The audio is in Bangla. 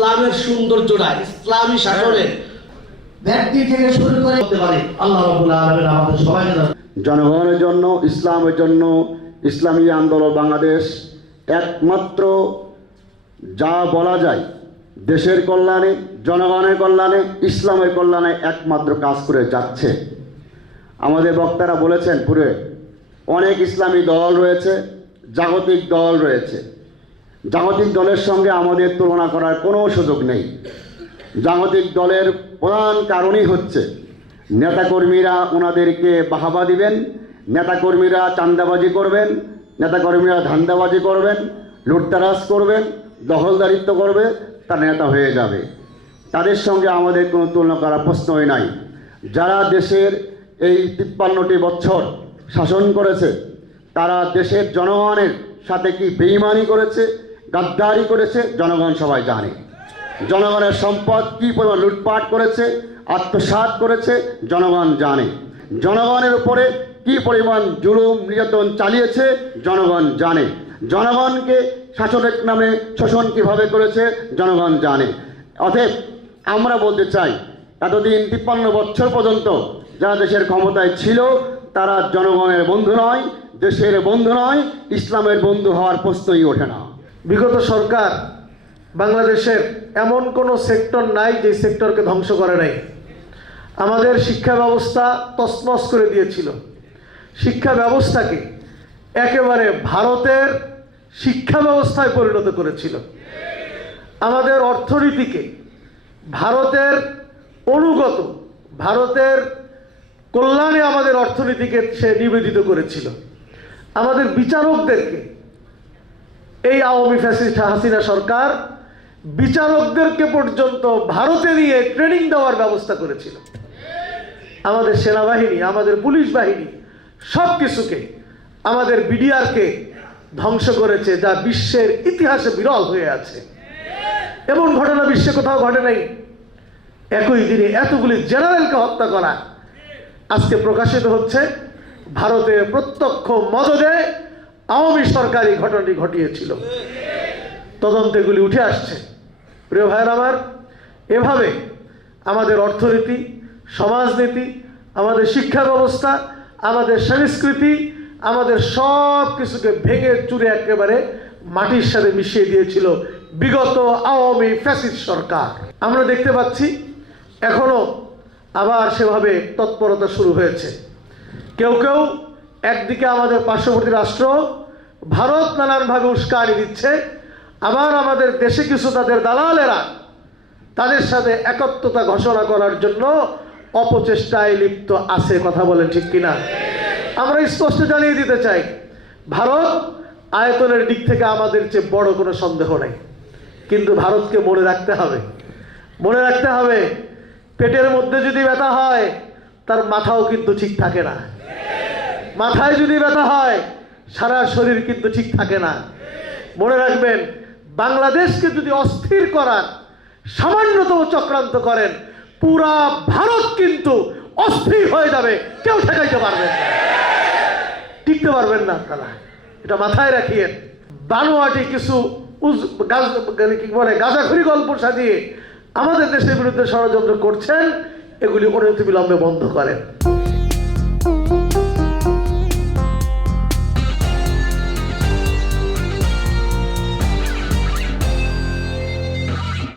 ইসলামের সৌন্দর্যটা ইসলামী শাসনের ব্যক্তি থেকে শুরু করে করতে পারে। আল্লাহ রাব্বুল আলামিন আমাদের সবাইকে জনগণের জন্য, ইসলামের জন্য ইসলামী আন্দোলন বাংলাদেশ একমাত্র যা বলা যায় দেশের কল্যাণে, জনগণের কল্যাণে, ইসলামের কল্যাণে একমাত্র কাজ করে যাচ্ছে। আমাদের বক্তারা বলেছেন পুরে অনেক ইসলামী দল রয়েছে, জাগতিক দল রয়েছে। জাগতিক দলের সঙ্গে আমাদের তুলনা করার কোনো সুযোগ নেই। জাগতিক দলের প্রধান কারণই হচ্ছে নেতাকর্মীরা ওনাদেরকে বাহাবা দিবেন, নেতাকর্মীরা চাঁদাবাজি করবেন, নেতাকর্মীরা ধান্দাবাজি করবেন, লুটতারাজ করবেন, দখলদারিত্ব করবে, তার নেতা হয়ে যাবে। তাদের সঙ্গে আমাদের কোনো তুলনা করার প্রশ্নই নাই। যারা দেশের এই 53টি বছর শাসন করেছে তারা দেশের জনগণের সাথে কি বেঈমানি করেছে, গাদ্দারি করেছে, জনগণ সবাই জানে। জনগণের সম্পদ কী পরিমাণ লুটপাট করেছে, আত্মসাৎ করেছে, জনগণ জানে। জনগণের উপরে কী পরিমাণ জুলুম নির্যাতন চালিয়েছে, জনগণ জানে। জনগণকে শাসনের নামে শোষণ কীভাবে করেছে, জনগণ জানে। অতএব আমরা বলতে চাই, এতদিন 53 বছর পর্যন্ত যারা দেশের ক্ষমতায় ছিল তারা জনগণের বন্ধু নয়, দেশের বন্ধু নয়, ইসলামের বন্ধু হওয়ার প্রশ্নই ওঠে না। বিগত সরকার বাংলাদেশের এমন কোনো সেক্টর নাই যে সেক্টরকে ধ্বংস করে নাই। আমাদের শিক্ষা ব্যবস্থা তছনছ করে দিয়েছিল। শিক্ষা ব্যবস্থাকে একেবারে ভারতের শিক্ষা ব্যবস্থায় পরিণত করেছিল। আমাদের অর্থনীতিকে ভারতের অনুগত, ভারতের কল্যাণে আমাদের অর্থনীতিকে সে নিবেদিত করেছিল। আমাদের বিচারকদেরকে এই আওয়ামী ফ্যাসিস্ট হাসিনা সরকার বিচারকদেরকে পর্যন্ত ভারতে নিয়ে ট্রেনিং দেওয়ার ব্যবস্থা করেছিল। আমাদের সেনাবাহিনী, আমাদের পুলিশ বাহিনী সব কিছুকে, আমাদের বিডিআরকে ধ্বংস করেছে, যা বিশ্বের ইতিহাসে বিরল হয়ে আছে। এমন ঘটনা বিশ্বে কোথাও ঘটে নাই। একই দিনে এতগুলি জেনারেলকে হত্যা করা আজকে প্রকাশিত হচ্ছে। ভারতের প্রত্যক্ষ মদদে আওয়ামী সরকার এই ঘটনাটি ঘটিয়েছিল। তদন্তেগুলি উঠে আসছে। প্রিয় ভাইয়ের আমার, এভাবে আমাদের অর্থনীতি, সমাজনীতি, আমাদের শিক্ষা ব্যবস্থা, আমাদের সংস্কৃতি, আমাদের সব কিছুকে ভেঙে চুরে একেবারে মাটির সাথে মিশিয়ে দিয়েছিল বিগত আওয়ামী ফ্যাসিস্ট সরকার। আমরা দেখতে পাচ্ছি এখনো আবার সেভাবে তৎপরতা শুরু হয়েছে। কেউ কেউ একদিকে আমাদের পার্শ্ববর্তী রাষ্ট্র ভারত নানানভাবে উস্কানি দিচ্ছে, আবার আমাদের দেশে কিছু তাদের দালালেরা তাদের সাথে একত্রতা ঘোষণা করার জন্য অপচেষ্টায় লিপ্ত আছে। কথা বলেন ঠিক কিনা? আমরা স্পষ্ট জানিয়ে দিতে চাই, ভারত আয়তনের দিক থেকে আমাদের চেয়ে বড় কোনো সন্দেহ নাই। কিন্তু ভারতকে মনে রাখতে হবে, মনে রাখতে হবে পেটের মধ্যে যদি ব্যথা হয় তার মাথাও কিন্তু ঠিক থাকে না। মাথায় যদি ব্যথা হয় সারা শরীর কিন্তু ঠিক থাকে না। মনে রাখবেন, বাংলাদেশকে যদি অস্থির করার সামান্যতম চক্রান্ত করেন, পুরা ভারত কিন্তু অস্থির হয়ে যাবে, কেউ ঠেকাইতে পারবেন না, টিকতে পারবেন না আপনারা। এটা মাথায় রাখিয়েন। বানোয়াটি কিছু গাঁজাখুরি গল্প সাজিয়ে আমাদের দেশের বিরুদ্ধে ষড়যন্ত্র করছেন, এগুলি অনতিবিলম্বে বন্ধ করেন।